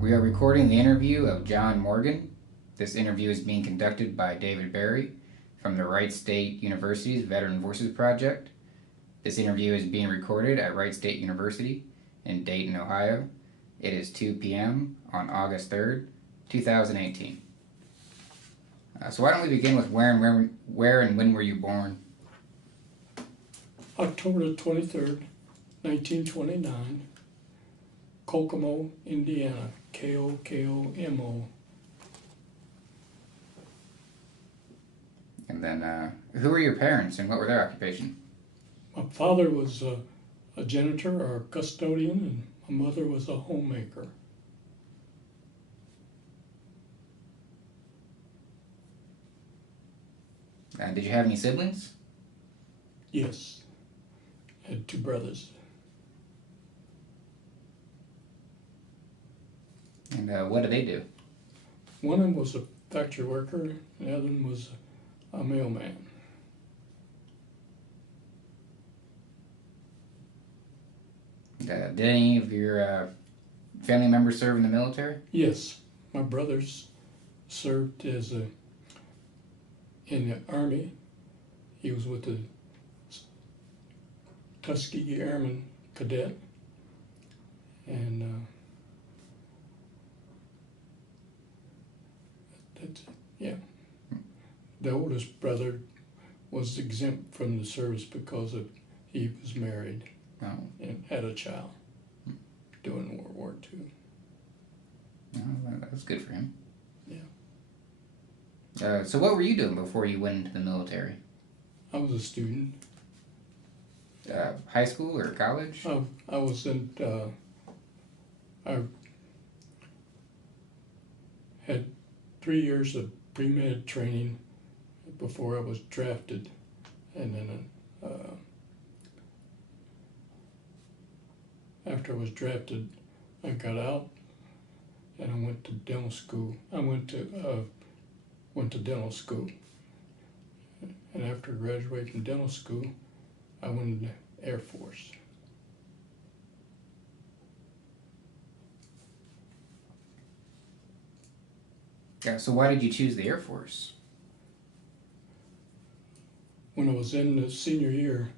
We are recording the interview of John Morgan. This interview is being conducted by David Berry from the Wright State University's Veteran Voices Project. This interview is being recorded at Wright State University in Dayton, Ohio. It is 2 p.m. on August 3rd, 2018. So why don't we begin with where and when were you born? October the 23rd, 1929, Kokomo, Indiana, Kokomo. And then, who were your parents and what were their occupation? My father was a janitor or a custodian, and my mother was a homemaker. Did you have any siblings? Yes, had two brothers. And what did they do? One of them was a factory worker, and the other one was a mailman. Did any of your family members serve in the military? Yes, my brothers served in the Army. He was with the Tuskegee Airman Cadet, and that's it. Yeah. The oldest brother was exempt from the service because he was married and had a child during World War II. Oh, that was good for him. Yeah. So what were you doing before you went into the military? I was a student. High school or college? I was in. I had 3 years of pre-med training before I was drafted, and then after I was drafted, I got out and I went to dental school. I went to dental school, and after graduating from dental school, I went in the Air Force. Yeah, so why did you choose the Air Force? When I was in the senior year,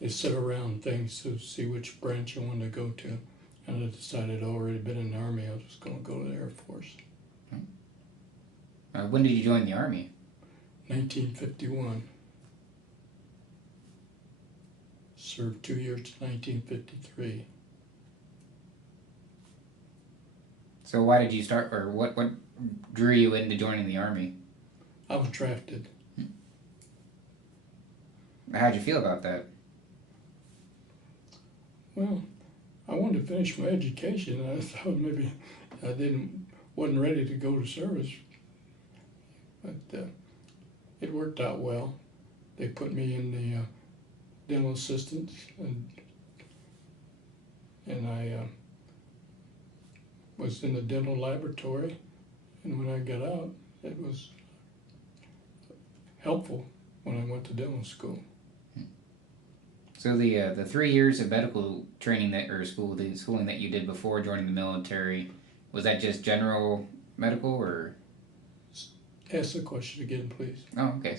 they set around things to see which branch I wanted to go to, and I decided I'd already been in the Army, I was just going to go to the Air Force. When did you join the Army? 1951. Served 2 years to 1953. So why did you start, or what drew you into joining the Army? I was drafted. How'd you feel about that? Well, I wanted to finish my education. I thought maybe I wasn't ready to go to service, but it worked out well. They put me in the dental assistants, and I was in the dental laboratory, and when I got out, it was helpful when I went to dental school. So the 3 years of medical training the schooling that you did before joining the military, was that just general medical or? Ask the question again, please. Oh, okay.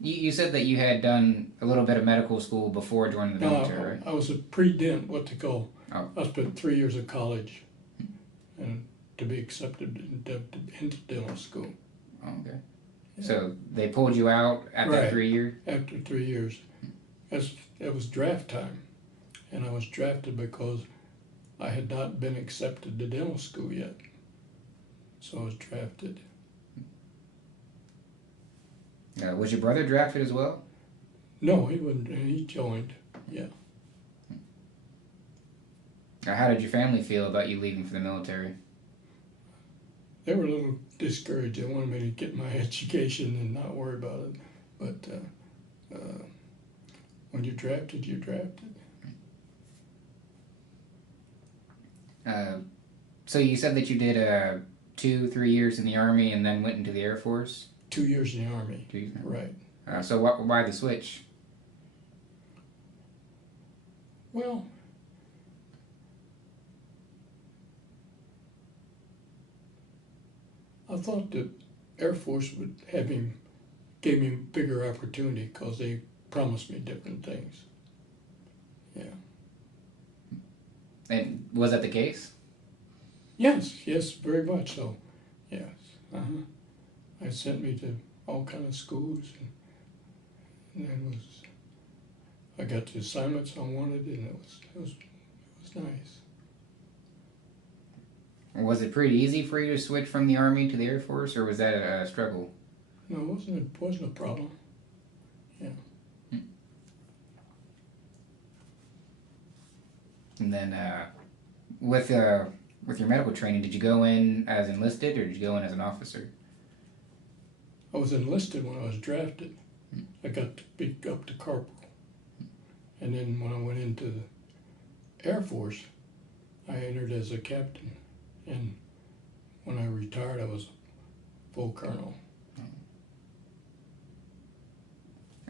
You said that you had done a little bit of medical school before joining the military, right? I was a pre-dent, what they call. Oh. I spent 3 years of college and to be accepted into dental school. Oh, okay. Yeah. So they pulled you out after Right. 3 years? After 3 years. It was draft time, and I was drafted because I had not been accepted to dental school yet. So I was drafted. Was your brother drafted as well? No, he wouldn't. He joined. Yeah. How did your family feel about you leaving for the military? They were a little discouraged. They wanted me to get my education and not worry about it. But when you're drafted, you're drafted. So you said that you did 2-3 years in the Army and then went into the Air Force? 2 years in the Army. 2 years. Right. So why the switch? Well, I thought the Air Force would gave me bigger opportunity because they promised me different things. Yeah. And was that the case? Yes, very much so. Yes. Uh-huh. They sent me to all kind of schools, and then I got the assignments I wanted, and it was nice. Was it pretty easy for you to switch from the Army to the Air Force, or was that a struggle? No, it wasn't a problem. Yeah. And then with your medical training, did you go in as enlisted or did you go in as an officer? I was enlisted when I was drafted. I got to be up to corporal. And then when I went into the Air Force, I entered as a captain. And when I retired, I was a full colonel.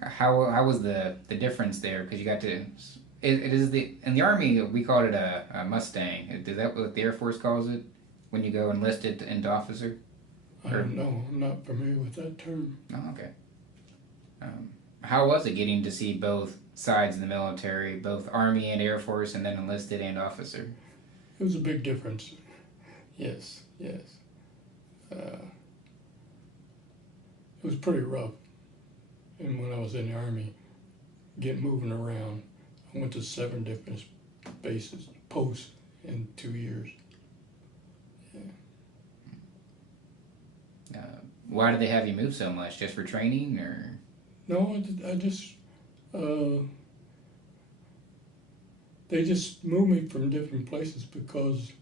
How was the difference there? Because you got to it is in the Army we called it a Mustang. Is that what the Air Force calls it when you go enlisted into officer? I don't know. I'm not familiar with that term. Oh, okay. How was it getting to see both sides of the military, both Army and Air Force, and then enlisted and officer? It was a big difference. Yes. It was pretty rough. And when I was in the Army, moving around, I went to 7 different posts in 2 years. Yeah. Why did they have you move so much? Just for training, or? No, I just they just moved me from different places because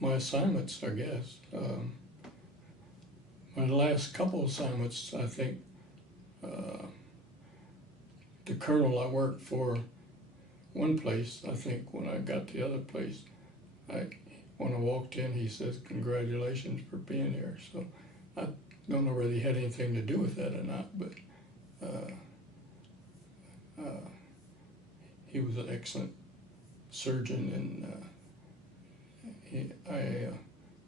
my assignments, I guess. My last couple assignments, I think, the colonel I worked for one place, I think when I got the other place, when I walked in, he says, "Congratulations for being here." So I don't know whether he had anything to do with that or not, but he was an excellent surgeon, and I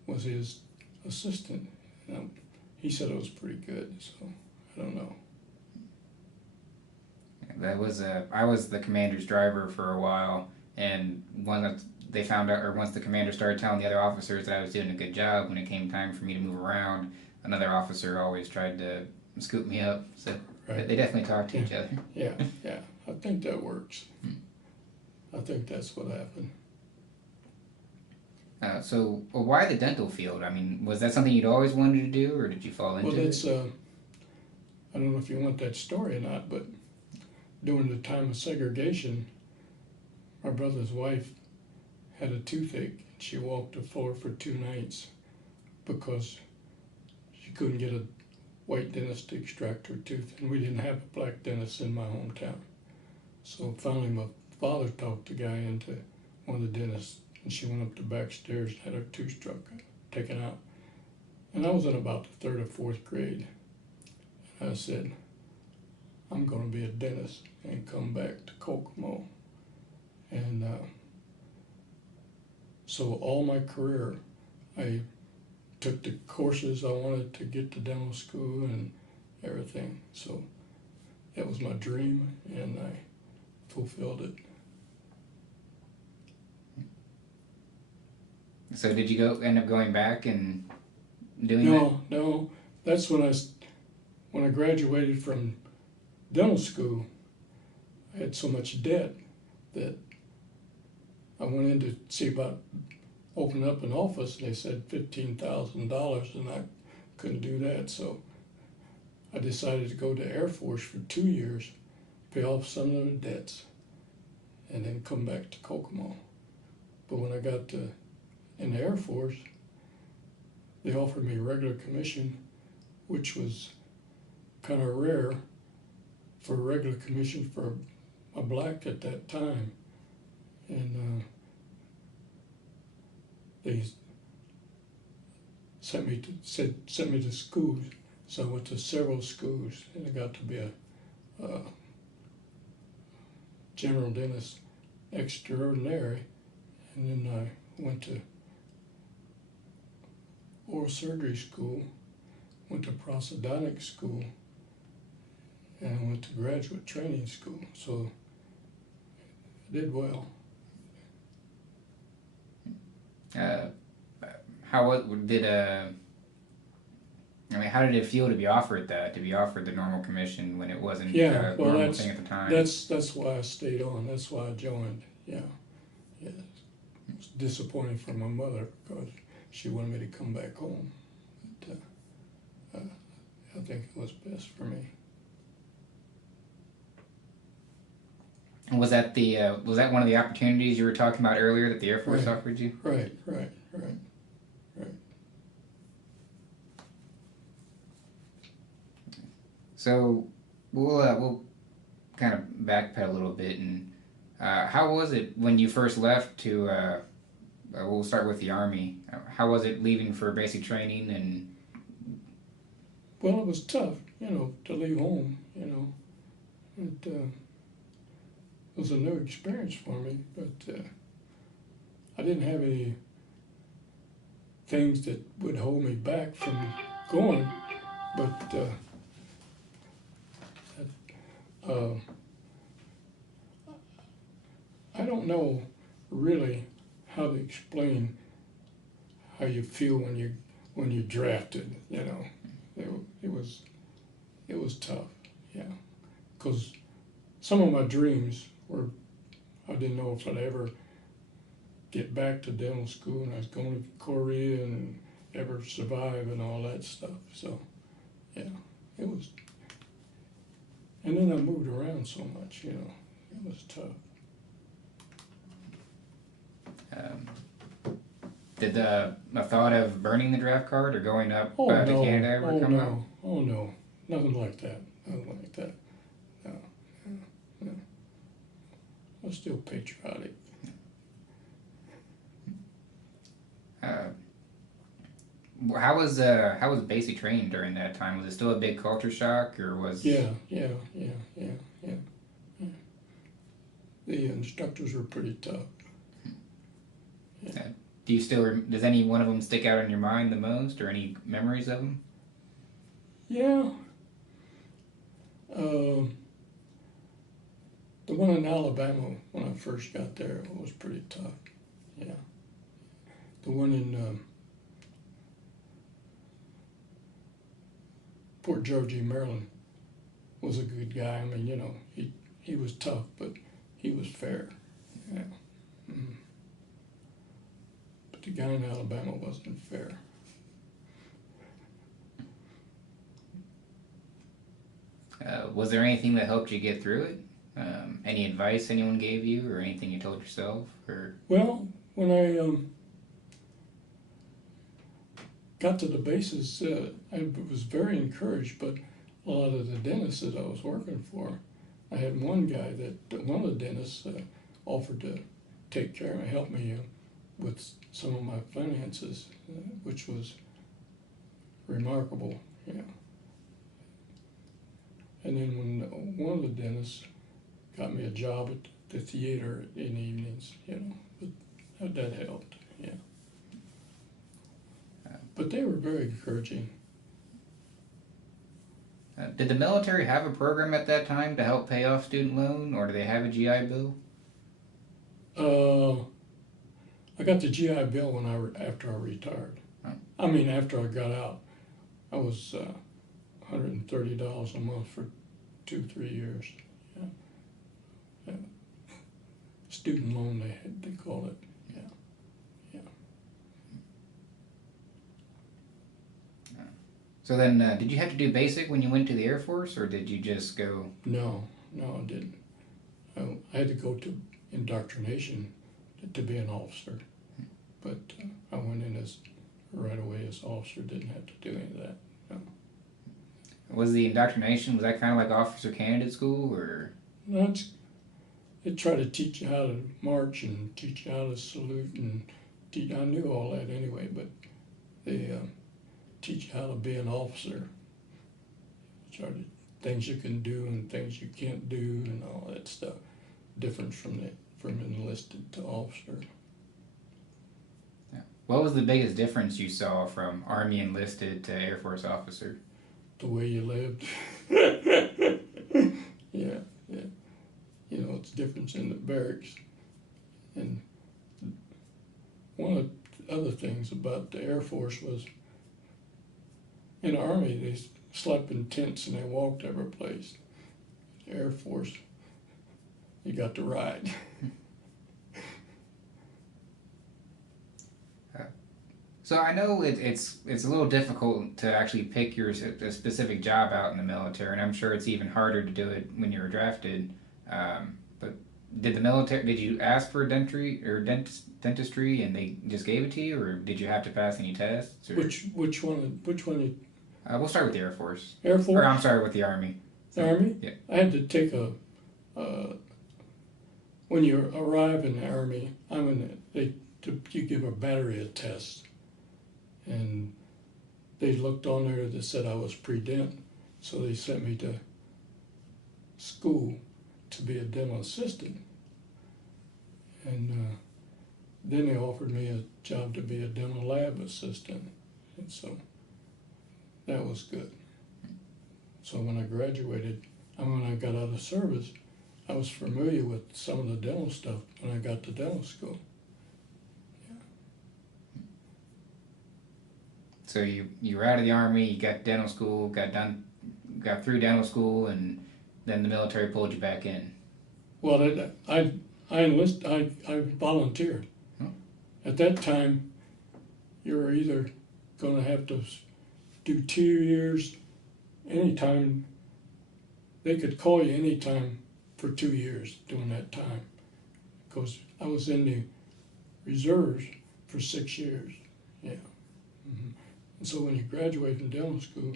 was his assistant. And he said it was pretty good, so I don't know. I was the commander's driver for a while, and once the commander started telling the other officers that I was doing a good job, when it came time for me to move around, another officer always tried to scoop me up. So right. They definitely talked to each other. Yeah. I think that works. I think that's what happened. So why the dental field? I mean, was that something you'd always wanted to do, or did you fall into it? Well, I don't know if you want that story or not, but during the time of segregation, my brother's wife had a toothache. She walked the floor for 2 nights because she couldn't get a white dentist to extract her tooth, and we didn't have a black dentist in my hometown. So finally my father talked the guy into one of the dentists, and she went up the back stairs and had her tooth taken out. And I was in about the 3rd or 4th grade. And I said, I'm going to be a dentist and come back to Kokomo. And so all my career, I took the courses I wanted to get to dental school and everything. So that was my dream, and I fulfilled it. So did you end up going back and doing that? No. That's when I graduated from dental school. I had so much debt that I went in to see about opening up an office, and they said $15,000, and I couldn't do that. So I decided to go to Air Force for 2 years, pay off some of the debts, and then come back to Kokomo. But when I got in the Air Force, they offered me a regular commission, which was kind of rare for a regular commission for a black at that time. And they sent me to schools. So I went to several schools, and I got to be a general dentist extraordinary. And then I went to oral surgery school, went to prosthodontic school, and went to graduate training school. So I did well. How did it feel to be offered that, to be offered the normal commission when it wasn't Yeah, a well, normal thing at the time? that's why I stayed on. That's why I joined. Yeah, yeah. It was disappointing for my mother because she wanted me to come back home. But I think it was best for me. Was that one of the opportunities you were talking about earlier that the Air Force offered you? Right. So we'll kind of backpedal a little bit, and how was it when you first left to? We'll start with the Army. How was it leaving for basic training? And well, it was tough, to leave home. It was a new experience for me, but I didn't have any things that would hold me back from going. But I don't know really how to explain how you feel when you're drafted. It was tough, yeah, because some of my dreams were, I didn't know if I'd ever get back to dental school, and I was going to Korea and ever survive and all that stuff. So yeah, it was. And then I moved around so much, it was tough. Did the thought of burning the draft card or going up to Canada ever come up? Oh no, nothing like that. Nothing like that. No. I was still patriotic. How was basic training during that time? Was it still a big culture shock, or was? Yeah. The instructors were pretty tough. Yeah. Does any one of them stick out in your mind the most, or any memories of them? Yeah. The one in Alabama when I first got there was pretty tough. Yeah. The one in Port George, Maryland, was a good guy. I mean, he was tough, but he was fair. Yeah. Mm-hmm. But the guy in Alabama wasn't fair. Was there anything that helped you get through it? Any advice anyone gave you, or anything you told yourself? Or well, when I got to the bases, I was very encouraged. But a lot of the dentists that I was working for, I had one guy one of the dentists offered to take care of me, help me with some of my finances, which was remarkable. Yeah. And then when one of the dentists got me a job at the theater in the evenings, but that helped, yeah. But they were very encouraging. Did the military have a program at that time to help pay off student loan, or do they have a GI Bill? I got the GI Bill after I retired. Oh. I mean, after I got out, I was $130 a month for 2-3 years. Yeah. Student loan, they call it. Yeah. So then, did you have to do basic when you went to the Air Force, or did you just go? No, I didn't. I had to go to indoctrination to be an officer, but I went in right away as officer. Didn't have to do any of that. No. Was the indoctrination, was that kind of like officer candidate school, or? No, they try to teach you how to march and teach you how to salute and I knew all that anyway, but they teach you how to be an officer. Things you can do and things you can't do and all that stuff. Different from enlisted to officer. Yeah. What was the biggest difference you saw from Army enlisted to Air Force officer? The way you lived. Yeah, yeah. You know, it's difference in the barracks. And one of the other things about the Air Force was in the Army, they slept in tents and they walked every place. The Air Force, you got to ride. So I know it's a little difficult to actually pick a specific job out in the military, and I'm sure it's even harder to do it when you were drafted. But did you ask for dentistry and they just gave it to you, or did you have to pass any tests? Or? Which one? We'll start with the Air Force. Air Force? Or I'm sorry, with the Army. The Army? Yeah. I had to take when you arrive in the Army, you give a battery of tests. And they looked on there that said I was pre-dent, so they sent me to school to be a dental assistant. And then they offered me a job to be a dental lab assistant, and so that was good. So when I graduated, when I got out of service, I was familiar with some of the dental stuff when I got to dental school. So you were out of the Army, you got dental school, got through dental school, and then the military pulled you back in. Well, I volunteered. Oh. At that time, you were either going to have to do 2 years, anytime. They could call you anytime for 2 years during that time, because I was in the reserves for 6 years. Yeah. Mm-hmm. And so when you graduate from dental school,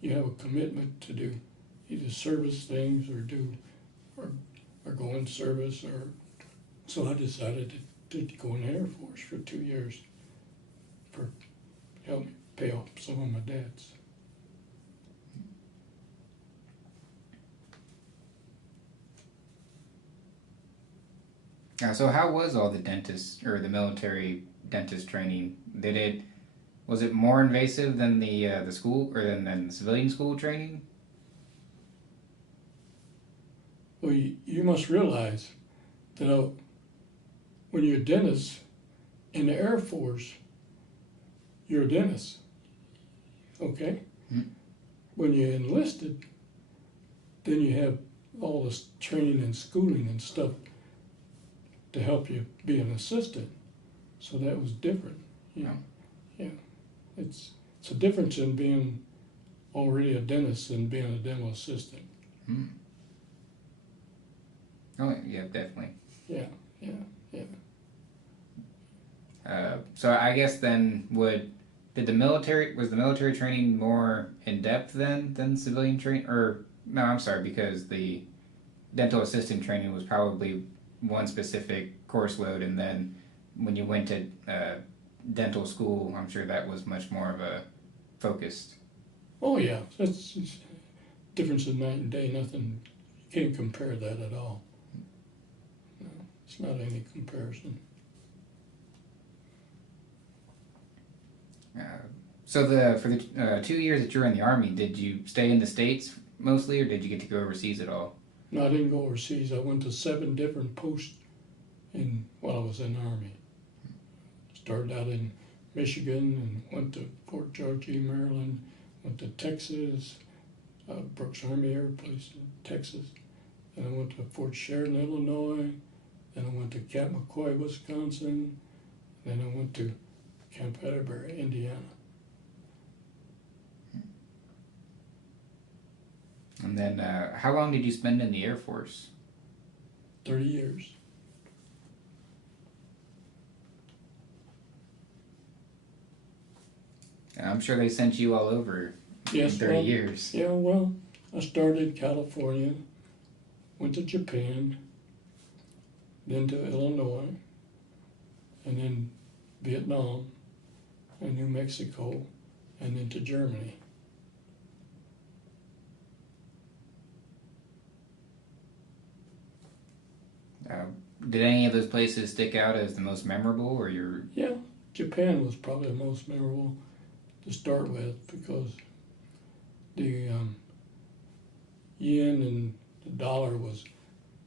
you have a commitment to do either service things or go in service, or so I decided to go in the Air Force for 2 years for help me pay off some of my debts. So how was all the dentist or the military dentist training? Was it more invasive than the school or than the civilian school training? Well, you must realize that when you're a dentist in the Air Force, you're a dentist, okay? Mm-hmm. When you're enlisted, then you have all this training and schooling and stuff to help you be an assistant. So that was different, you know. Yeah. It's a difference in being already a dentist and being a dental assistant. Hmm. Oh yeah, definitely. Yeah. So I guess then was the military training more in depth than civilian training? Or no, I'm sorry, because the dental assistant training was probably one specific course load, and then when you went to dental school, I'm sure that was much more of a focused. Oh yeah, it's difference in night and day. Nothing, you can't compare that at all. No, it's not any comparison. So for the 2 years that you were in the Army, did you stay in the States mostly, or did you get to go overseas at all? No, I didn't go overseas. I went to 7 different posts while I was in the Army. Started out in Michigan and went to Fort George, Maryland, went to Texas, Brooks Army Air Base in Texas. Then I went to Fort Sheridan, Illinois. Then I went to Camp McCoy, Wisconsin. Then I went to Camp Atterbury, Indiana. And then how long did you spend in the Air Force? 30 years. I'm sure they sent you all over Yes, in 30 years. Yeah, well, I started in California, went to Japan, then to Illinois, and then Vietnam, and New Mexico, and then to Germany. Did any of those places stick out as the most memorable, or your? Yeah, Japan was probably the most memorable to start with because the yen and the dollar was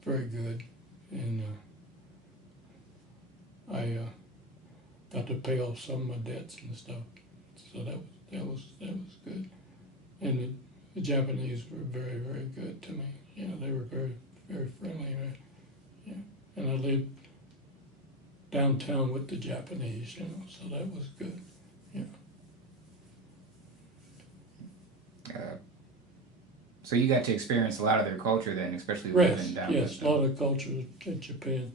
very good, and I got to pay off some of my debts and stuff. So that was good. And the Japanese were very, very good to me. You know, they were very, very friendly. Yeah. And I lived downtown with the Japanese, you know, so that was good. Yeah. So you got to experience a lot of their culture then, especially Yes, living down yes, a lot of culture in Japan.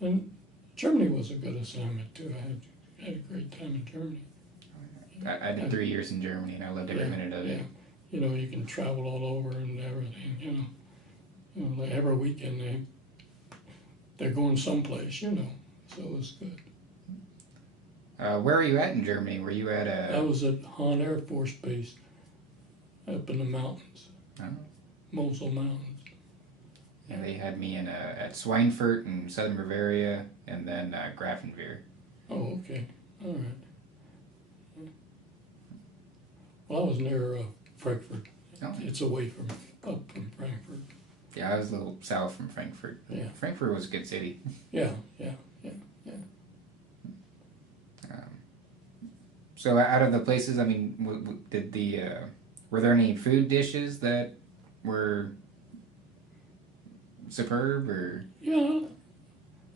And Germany was a good assignment too. I had a great time in Germany. I did 3 years in Germany, and I loved every minute of it. Yeah. You know, you can travel all over and everything, you know. You know, like every weekend they're going someplace, you know. So it was good. Where were you at in Germany? Were you at I was at Hahn Air Force Base up in the mountains, Oh. Mosel Mountains. Yeah, they had me in at Schweinfurt in southern Bavaria, and then Grafenwehr. Oh, okay. All right. Well, I was near Frankfurt. Oh. It's away from Frankfurt. Yeah, I was a little south from Frankfurt. Yeah. Frankfurt was a good city. Yeah. So out of the places, I mean, were there any food dishes that were superb or? Yeah,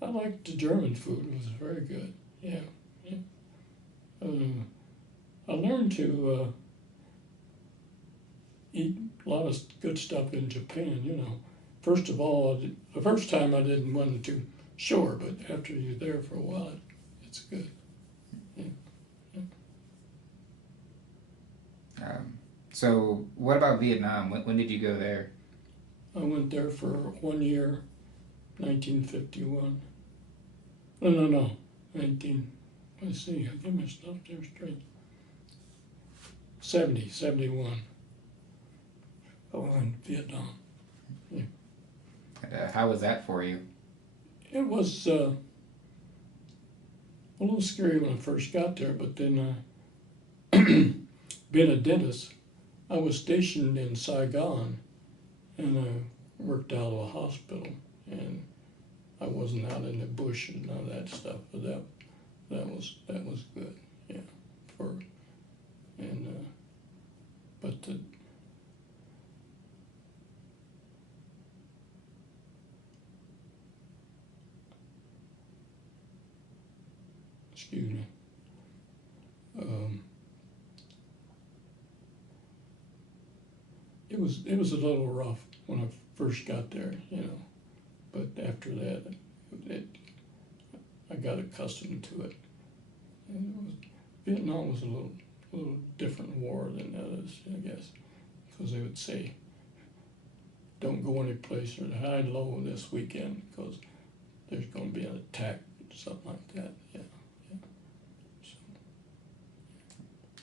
I liked the German food. It was very good. Yeah. I learned to eat a lot of good stuff in Japan, you know. First of all, the first time I didn't want to sure, but after you're there for a while, it's good. So what about Vietnam? When did you go there? I went there for 1 year, 1951. No. 19, let's see, I get my stuff there straight. 71. I went in Vietnam. Yeah. And, how was that for you? It was a little scary when I first got there, but then being a dentist, I was stationed in Saigon, and I worked out of a hospital, and I wasn't out in the bush and none of that stuff. But that was good, yeah. But excuse me. It was a little rough when I first got there, you know, but after that, I got accustomed to it. And Vietnam was a little different war than others, I guess, because they would say, "Don't go any place or hide low this weekend because there's going to be an attack," or something like that. Yeah. So,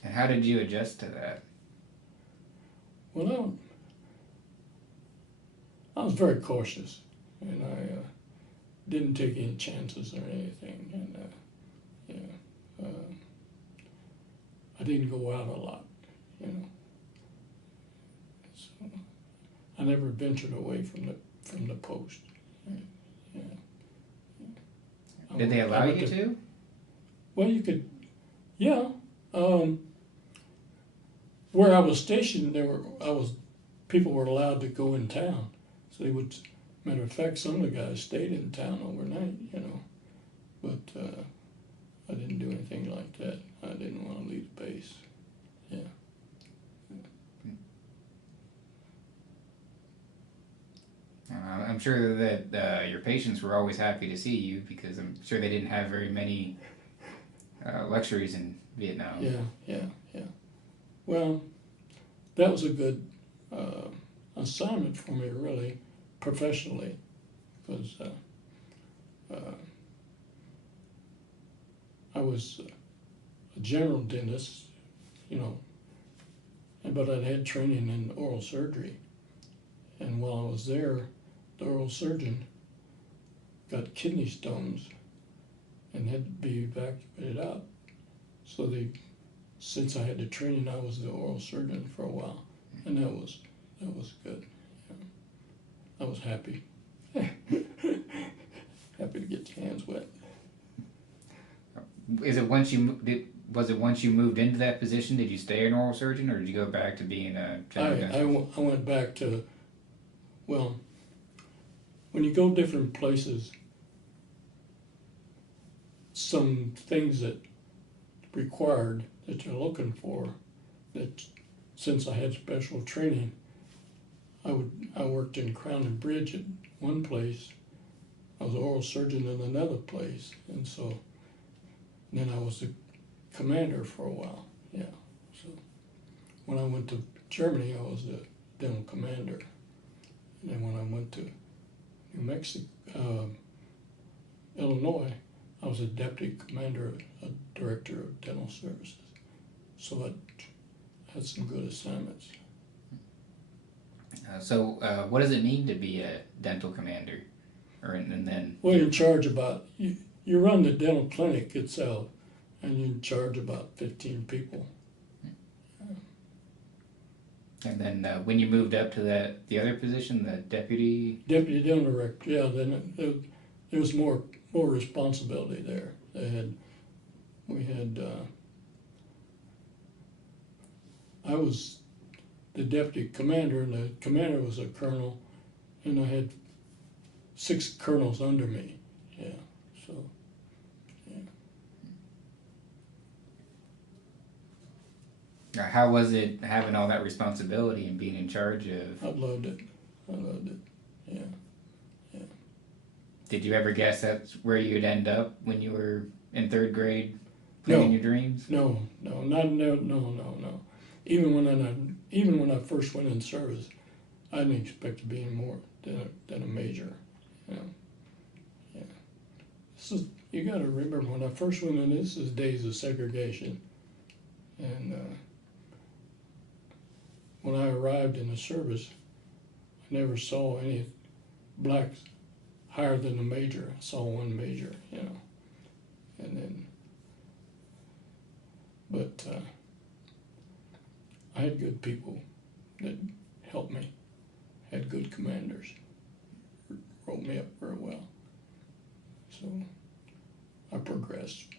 And how did you adjust to that? well, I was very cautious, and I didn't take any chances or anything, and I didn't go out a lot, you know. So I never ventured away from the post. Yeah. Did they allow you to? Well, you could, yeah. Where I was stationed, people were allowed to go in town. So they would, matter of fact, some of the guys stayed in town overnight, you know. But I didn't do anything like that. I didn't want to leave the base. Yeah. I'm sure that your patients were always happy to see you because I'm sure they didn't have very many luxuries in Vietnam. Yeah. Well, that was a good assignment for me, really, professionally, because I was a general dentist, you know, but I'd had training in oral surgery. And while I was there, the oral surgeon got kidney stones and had to be evacuated out since I had the training, I was the oral surgeon for a while, and that was good. Yeah. I was happy. Happy to get your hands wet. Was it once you moved into that position? Did you stay an oral surgeon, or did you go back to being a general dentist? I went back to, well, when you go different places, some things that required that you're looking for, that since I had special training, I worked in Crown and Bridge at one place. I was an oral surgeon in another place, and so then I was the commander for a while. Yeah. So when I went to Germany, I was the dental commander, and then when I went to New Mexico, Illinois, I was a deputy commander, a director of dental services. So I had some good assignments. What does it mean to be a dental commander? And then Well, you're in charge about, you run the dental clinic itself, and you're in charge about 15 people. And then when you moved up to the other position, the deputy Dental director, yeah, then there was more responsibility there. I was the deputy commander, and the commander was a colonel, and I had 6 colonels under me. Yeah, so, yeah. How was it having all that responsibility and being in charge of? I loved it. Yeah, yeah. Did you ever guess that's where you'd end up when you were in 3rd grade, playing your dreams? No. Even when I first went in service, I didn't expect to be any more than a major. You know? Yeah. You got to remember, when I first went in, this is days of segregation, and when I arrived in the service, I never saw any blacks higher than a major. I saw one major, and then, but I had good people that helped me, had good commanders, wrote me up very well. So I progressed,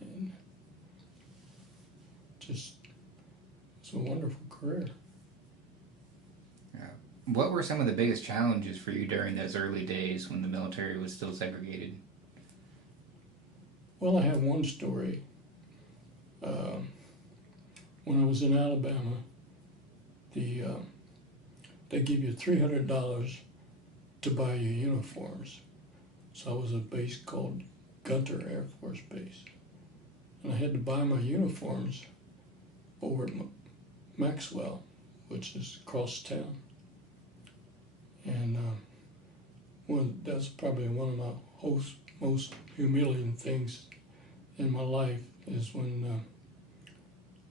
and just, it's a wonderful career. What were some of the biggest challenges for you during those early days when the military was still segregated? Well, I have one story. When I was in Alabama, they give you $300 to buy your uniforms. So I was at a base called Gunter Air Force Base, and I had to buy my uniforms over at Maxwell, which is across town. And that's probably one of my most humiliating things in my life, is when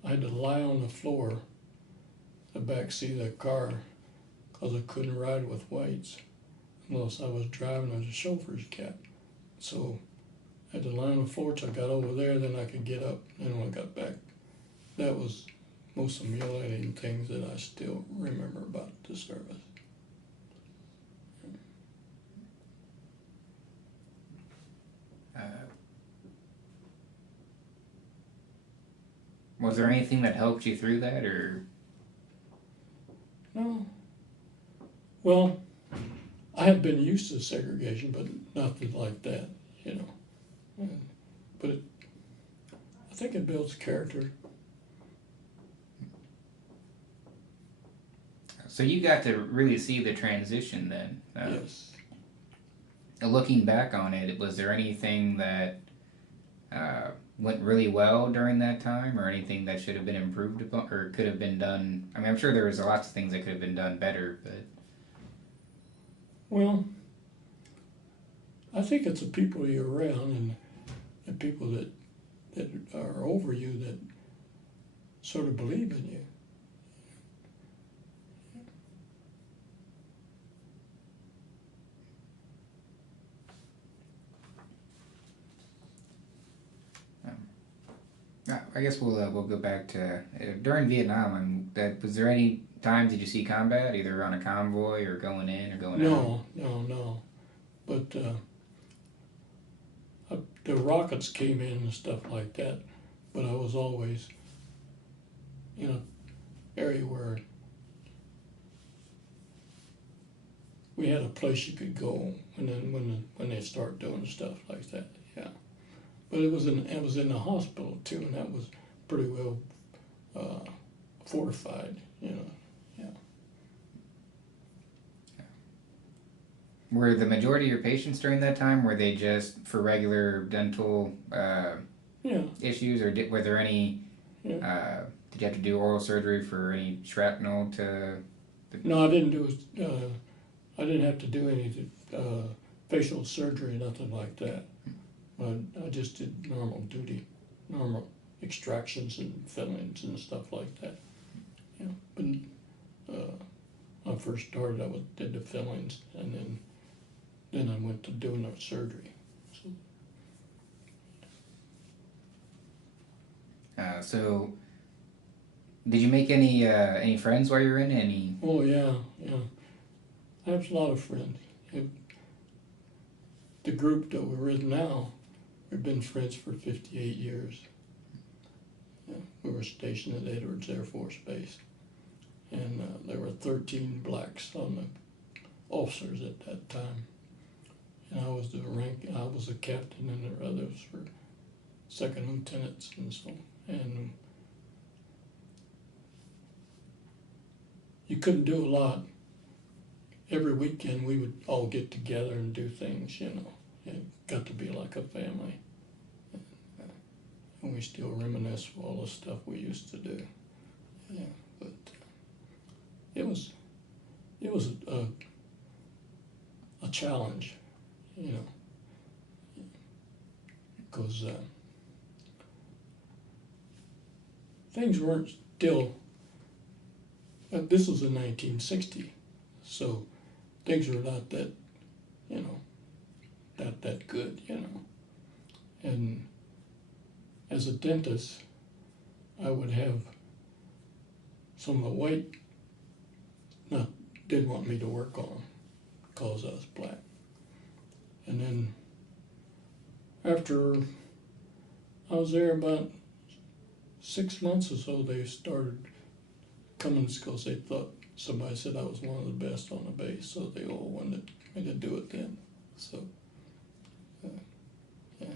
I had to lie on the floor, the back seat of the car, because I couldn't ride with whites unless I was driving as a chauffeur's cap. So I had to lie on the floor till I got over there, then I could get up. And when I got back, that was most humiliating things that I still remember about the service. Was there anything that helped you through that, or? No. Well, I had been used to segregation, but nothing like that, But I think it builds character. So you got to really see the transition then. Yes. Looking back on it, was there anything that went really well during that time, or anything that should have been improved upon, or could have been done? I mean, I'm sure there was lots of things that could have been done better, but... Well, I think it's the people you're around and the people that are over you that sort of believe in you. I guess we'll go back to during Vietnam. Was there any times did you see combat either on a convoy or going in or going out? No. But the rockets came in and stuff like that. But I was always in an area where we had a place you could go when they start doing stuff like that. Yeah. But it was in the hospital too, and that was pretty well fortified. Yeah. Were the majority of your patients during that time were they just for regular dental Yeah. issues, or were there any? Yeah. Did you have to do oral surgery for any shrapnel to? No, I didn't do. I didn't have to do any facial surgery, nothing like that. I just did normal duty, normal extractions and fillings and stuff like that. Yeah, but when I first started, did the fillings, and then I went to doing the surgery. So, did you make any friends while you were in any? Oh yeah. I have a lot of friends. The group that we're in now, we've been friends for 58 years. Yeah, we were stationed at Edwards Air Force Base, and there were 13 blacks on the officers at that time. And I was the captain, and the others were second lieutenants and so. And you couldn't do a lot. Every weekend we would all get together and do things, It got to be like a family. And we still reminisce of all the stuff we used to do. Yeah, but it was a challenge, because things weren't still. This was in 1960, so things were not that, that good, And as a dentist, I would have some of the white didn't want me to work on them because I was black. And then after I was there about 6 months or so, they started coming because they thought somebody said I was one of the best on the base, so they all wanted me to do it then. So, yeah.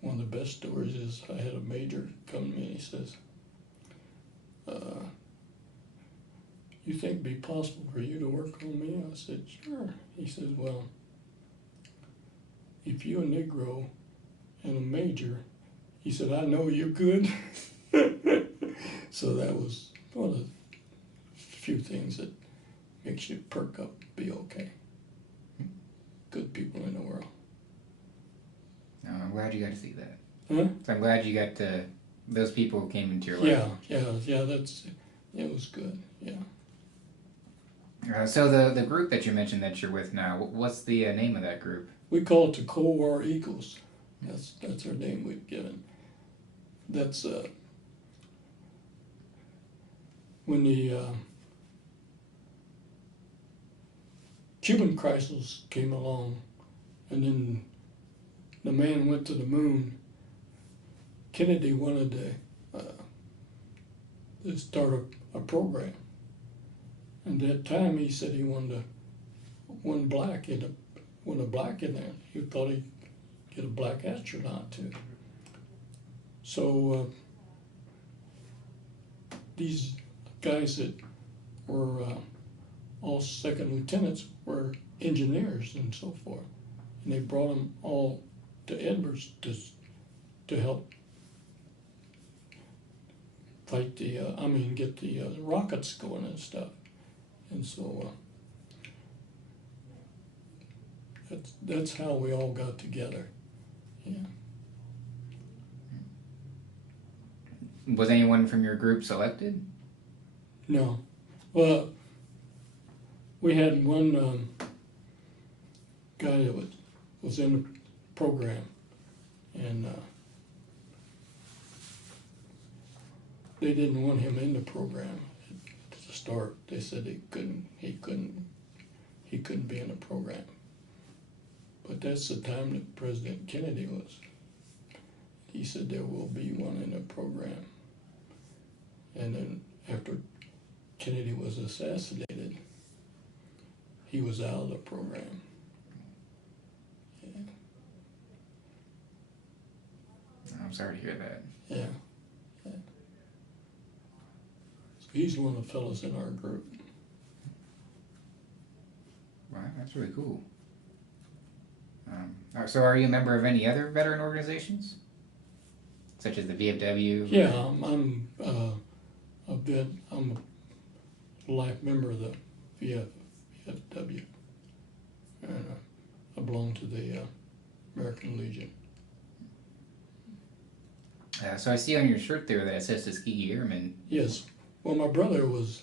One of the best stories is I had a major come to me and he says, you think it'd be possible for you to work on me? I said, sure. He says, well, if you're a Negro and a major, he said, I know you could. So that was one of the few things that makes you perk up, be okay. Good people in the world. No, I'm glad you got to see that. Huh? So I'm glad you got to. Those people came into your life. Yeah. It was good. Yeah. So the group that you mentioned that you're with now, what's the name of that group? We call it the Cold War Eagles. That's our name we've given. That's when the Cuban crisis came along, and then the man went to the moon. Kennedy wanted to start a program. And at that time, he said he wanted one black in there. He thought he'd get a black astronaut too. So these guys that were all second lieutenants were engineers and so forth, and they brought them all to Edwards to help fight get the rockets going and stuff. And so that's how we all got together. Yeah. Was anyone from your group selected? No. Well, we had one guy that was in the program, and they didn't want him in the program at the start. They said he couldn't be in the program. But that's the time that President Kennedy was. He said there will be one in the program. And then after Kennedy was assassinated, he was out of the program. Yeah. I'm sorry to hear that. Yeah. Yeah. So he's one of the fellows in our group. Wow, that's really cool. So are you a member of any other veteran organizations? Such as the VFW? Yeah, I'm a life member of the VFW. And I belong to the American Legion. So I see on your shirt there that it says Tuskegee Airmen. Yes. Well, my brother was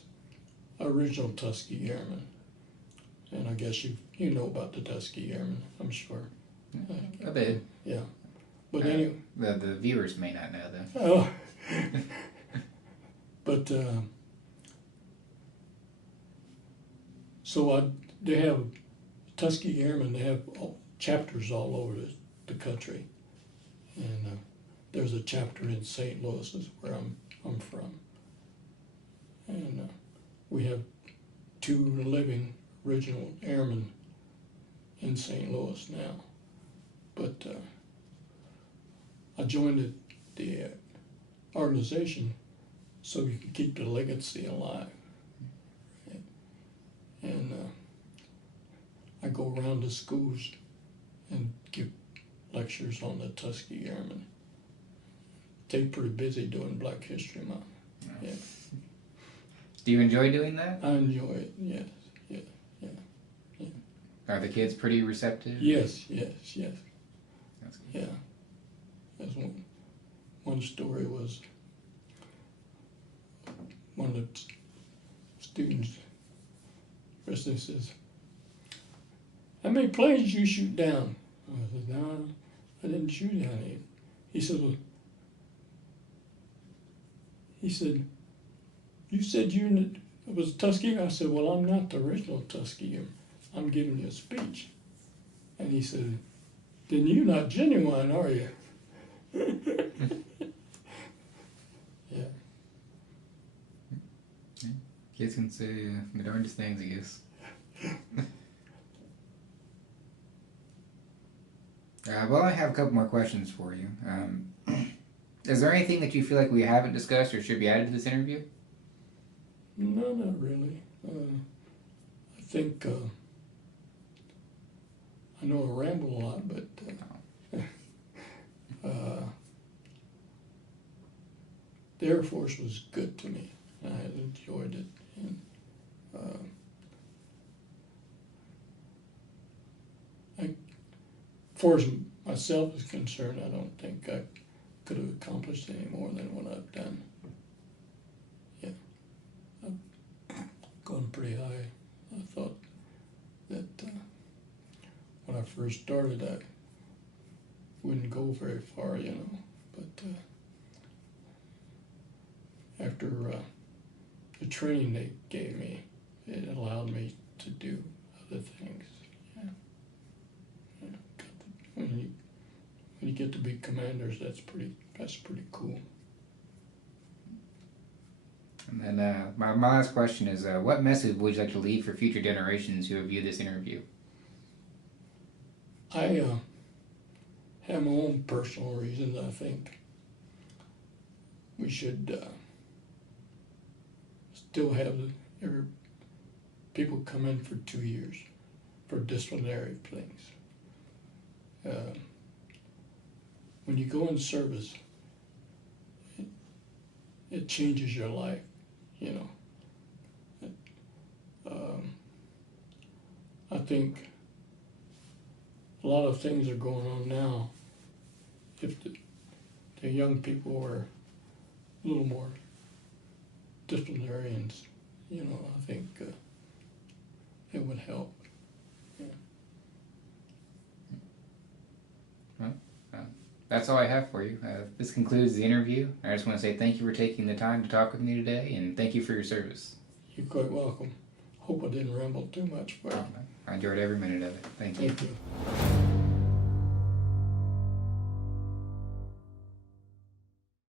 original Tuskegee Airman. And I guess you know about the Tuskegee Airmen, I'm sure. A bit. Yeah. But anyway. The viewers may not know though. Oh. But so they have Tuskegee Airmen. They have chapters all over the country, and there's a chapter in St. Louis, is where I'm from, and we have 2 living original airmen in St. Louis now. But I joined the organization so we can keep the legacy alive. Right? And I go around to schools and give lectures on the Tuskegee Airmen. Stay pretty busy doing Black History Month. Yeah. Do you enjoy doing that? I enjoy it, yes. Yeah. Are the kids pretty receptive? Yes. That's good. Yeah. That's one story was one of the students, President says, "How many planes did you shoot down?" I said, "No, I didn't shoot any." He said, "Well," he said, "You said it was Tuskegee?" I said, "Well, I'm not the original Tuskegee. I'm giving you a speech." And he said, "Then you're not genuine, are you?" Yeah. Kids can say the darndest things, I guess. Well, I have a couple more questions for you. Is there anything that you feel like we haven't discussed or should be added to this interview? No, not really. I think I know I ramble a lot, but the Air Force was good to me. I enjoyed it. And, as far as myself is concerned, I don't think I could have accomplished any more than what I've done. Yeah, I've gone pretty high. I thought that when I first started, I wouldn't go very far, but after the training they gave me, it allowed me to do other things. When you get to be commanders, that's pretty cool. And then my last question is, what message would you like to leave for future generations who view this interview? I have my own personal reasons. I think we should still have people come in for 2 years for disciplinary things. When you go in service, it changes your life, I think a lot of things are going on now. If the young people were a little more disciplinarians, I think it would help. Yeah. that's all I have for you. This concludes the interview. I just want to say thank you for taking the time to talk with me today, and thank you for your service. You're quite welcome. Hope I didn't ramble too much, but I enjoyed every minute of it. Thank you. thank you.